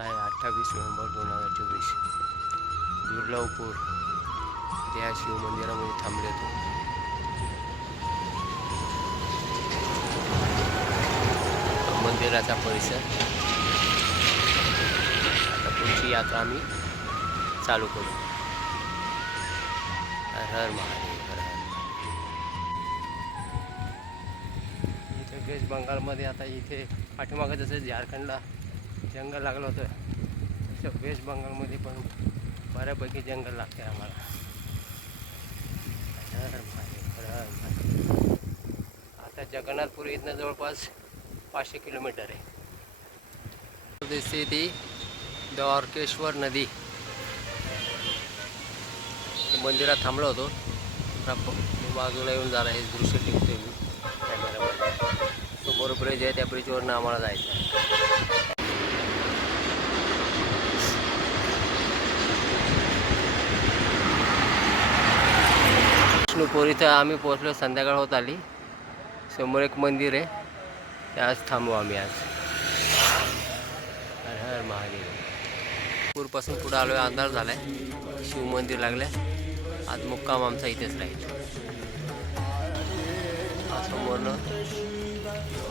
आहे 28 नोव्हेंबर 2024 दुर्लभपूर या शिवमंदिरामध्ये थांबले होतो. मंदिराचा परिसर. आता पुढची यात्रा आम्ही चालू करू. हर हर महादेव, हर हर महादेव. इथे वेस्ट बंगालमध्ये आता इथे पाठीमागं जसं झारखंडला जंगल लागलं होतं तसं वेस्ट बंगालमध्ये पण बऱ्यापैकी जंगल लागते आम्हाला. हर हर महादेव, हर हर महादेव. आता जगन्नाथपूर इथनं जवळपास 500 किलोमीटर आहे. दिसते ती द्वारकेश्वर नदी. मंदिरात थांबलो होतो. बाजूला येऊन झाला हे दृश्य टिकतोय मी कॅमेरामध्ये. समोर ब्रिज आहे, त्या ब्रिजवरनं आम्हाला जायचं आहे. विष्णुपूर इथं आम्ही पोहोचलो. संध्याकाळ होत आली. समोर एक मंदिर आहे, त्याच थांबू आम्ही आज. हर हर महादेव. पूरपासून पुढे आलो आहे. अंधार झाला आहे. शिवमंदिर लागलं आहे. आज मुक्काम आमचा इथेच राहील. समोरनं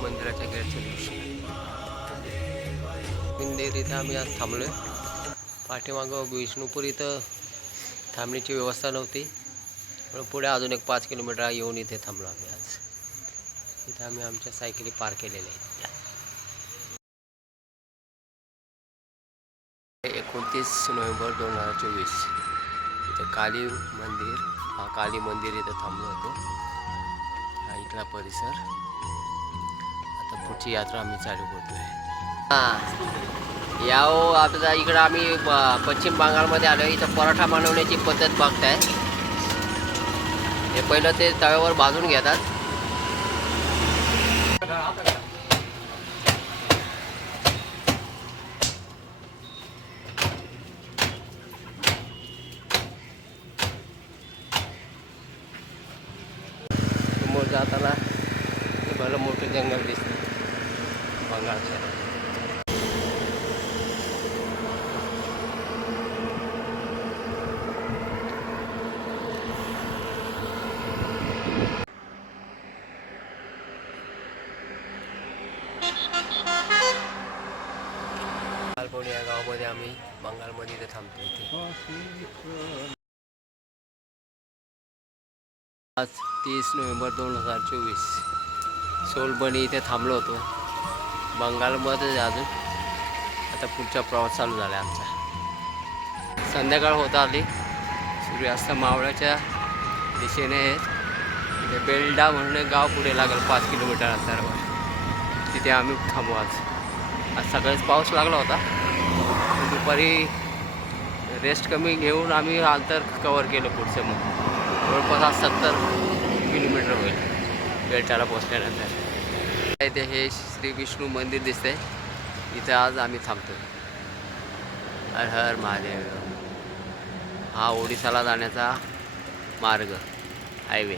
मंदिराच्या गेटचं दृश्य. मंदिर इथं आम्ही आज थांबलो आहे. पाठीमागं विष्णुपूर इथं थांबण्याची व्यवस्था नव्हती. पुढे अजून एक 5 किलोमीटर येऊन इथे थांबलो आम्ही आज. इथं आम्ही आमच्या सायकली पार्क केलेल्या आहेत. 29 नोव्हेंबर 2024 इथं काली मंदिर. काली मंदिर इथं थांबलो होतो. हा इथला परिसर. आता पुढची यात्रा आम्ही चालू करतोय. याओ आता इकडं आम्ही पश्चिम बंगालमध्ये आलो. इथं पराठा बनवण्याची पद्धत बघताय. हे पहिलं ते तव्यावर भाजून घेतात. समोर जाताना भलं मोठं जंगल दिसतं बंगालच्या. बालकोणी या गावामध्ये आम्ही बंगालमध्ये इथे थांबतो. इथे आज 30 नोव्हेंबर 2024 सोलबणी इथे थांबलो होतो. बंगालमध्ये अजून आता पुढचा प्रवास चालू झाला आहे आमचा. संध्याकाळ होत आली. सूर्यास्त मावळ्याच्या दिशेने इथे बेल्डा म्हणून गाव पुढे लागेल 5 किलोमीटर अंतरावर. तिथे आम्ही थांबू आज. आज सकाळीच पाऊस लागला होता. दुपारी रेस्ट कमी घेऊन आम्ही अंतर कवर केलं पुढचं. मग जवळपास आज 70 किलोमीटर होईल बेल्टाला पोचल्यानंतर. इथे हे श्री विष्णू मंदिर दिसतंय. इथे आज आम्ही थांबतो. हर हर महादेव. हा ओडिसाला जाण्याचा मार्ग हायवे.